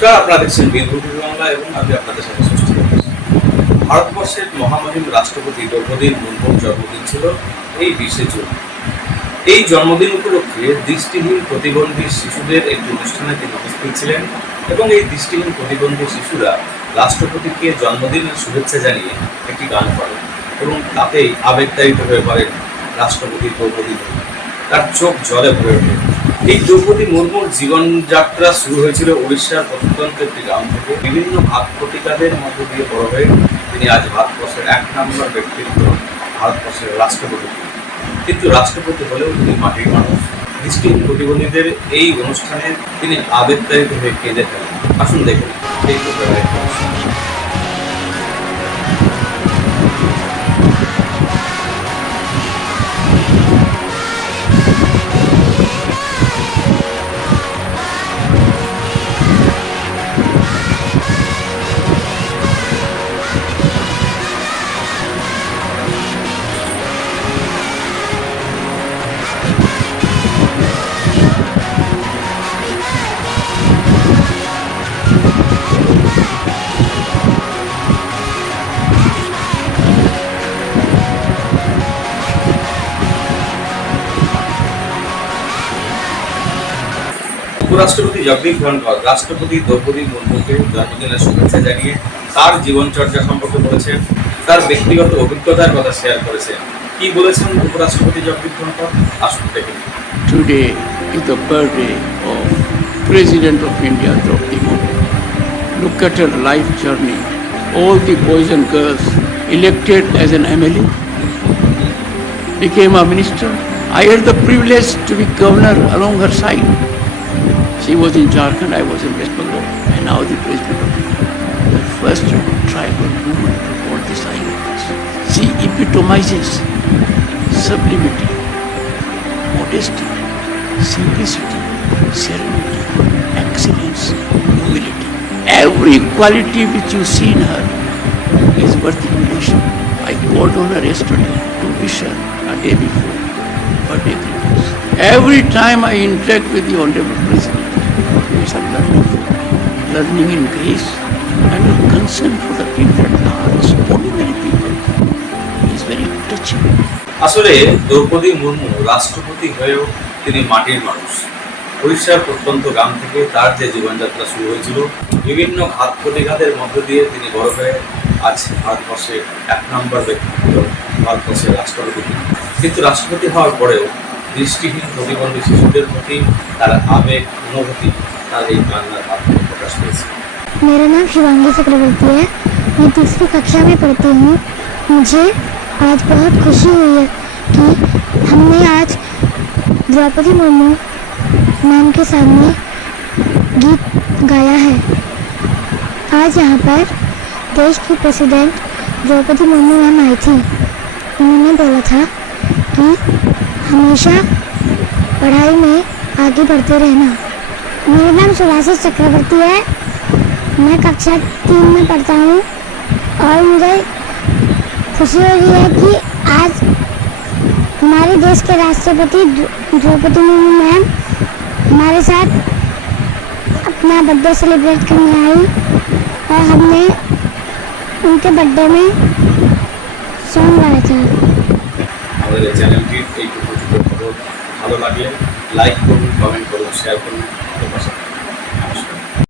নমস্কার, আপনারা দেখছেন বীরভূম টিভি বাংলা এবং আমি আপনাদের সাথে ষষ্ঠী। ভারতবর্ষের মহামহিম রাষ্ট্রপতি দ্রৌপদী মুর্মুর জন্মদিন ছিল এই 20শে জুন। এই জন্মদিন উপলক্ষে দৃষ্টিহীন প্রতিবন্ধী শিশুদের একটি অনুষ্ঠানে তিনি উপস্থিত ছিলেন এবং এই দৃষ্টিহীন প্রতিবন্ধী শিশুরা রাষ্ট্রপতিকে জন্মদিনের শুভেচ্ছা জানিয়ে একটি গান করেন এবং তাতেই আবেগতাড়িত হয়ে পড়েন রাষ্ট্রপতি দ্রৌপদী মুর্মু। তার চোখ জলে ভরে ওঠে। এই দ্রৌপদী মুর্মুর জীবনযাত্রা শুরু হয়েছিল উড়িষ্যার প্রত্যন্ত একটি গ্রাম থেকে। বিভিন্ন ভাত প্রতিকাদের মধ্য দিয়ে বড় হয়ে তিনি আজ ভারতবর্ষের 1 নম্বর ব্যক্তিত্ব, ভারতবর্ষের রাষ্ট্রপতি। কিন্তু রাষ্ট্রপতি হলেও তিনি মাটির মানুষ। দৃষ্টিহীন প্রতিবন্ধীদের এই অনুষ্ঠানে তিনি আবেগতাড়িত হয়ে কেঁদে ফেলেন। আসুন দেখুন এই প্রকারের উপরাষ্ট্রপতি জগদীপ ধনখড় রাষ্ট্রপতি দ্রৌপদী মুর্মুকে জন্মদিনের শুভেচ্ছা জানিয়ে তার জীবনচর্যা সম্পর্কে বলেছেন, তার ব্যক্তিগত অভিজ্ঞতার কথা শেয়ার করেছেন। কি বলেছেন উপরাষ্ট্রপতি জগদীপ ধনখড়? আসুন দেখুন। Today is the birthday of President of India, Draupadi Murmu. Look at her life journey. All the boys and girls elected as an MLA, became a minister. I had the privilege to be governor along her side. She was in Jharkhand, I was in West Bengal, and now the President of India, the first tribal woman to hold this high office. She epitomizes sublimity, modesty, simplicity, serenity, excellence, humility. Every quality which you see in her is worth emulation. I called on her yesterday to wish her a day before birthday greetings. Every time I interact with the Honorable President, it's a learning in grace and a concern for the people at large, ordinary people. It's very touching. আসলে দ্রৌপদী মুর্মু রাষ্ট্রপতি হয়েও তিনি মাটির মানুষ। উড়িষ্যার প্রত্যন্ত গ্রাম থেকে তার যে জীবনযাত্রা শুরু হয়েছিল, বিভিন্ন ঘাত প্রতিঘাতের মধ্য দিয়ে তিনি বড় হয়ে আজ ভারতবর্ষের 1 নম্বর ব্যক্তিত্ব, ভারতবর্ষের রাষ্ট্রপতি। কিন্তু রাষ্ট্রপতি হওয়ার পরেও দৃষ্টিহীন প্রতিবন্ধী শিশুদের প্রতি তার আবেগ, অনুভূতি তার এই কান্নার মাধ্যমে প্রকাশ পেয়েছে। मेरा नाम शिवांगी चक्रवर्ती है। मैं 3री कक्षा में पढ़ती हूँ। मुझे आज बहुत खुशी हुई है कि हमने आज द्रौपदी मुर्मू मैम के सामने गीत गाया है। आज यहाँ पर देश की प्रेसिडेंट द्रौपदी मुर्मू मैम आई थी। उन्होंने बोला था कि हमेशा पढ़ाई में आगे बढ़ते रहना। मेरा नाम सुभाषिष चक्रवर्ती है। मैं कक्षा 3 में पढ़ता हूँ और मुझे खुशी हो रही है कि आज हमारे देश के राष्ट्रपति द्रौपदी मुर्मू मैम हमारे साथ अपना बर्थडे सेलिब्रेट करने आई और हमने उनके बर्थडे में सॉन्ग गाया था। আমাদের এই চ্যানেলটির এইটুকু খবর ভালো লাগলে লাইক করুন, কমেন্ট করুন, শেয়ার করুন।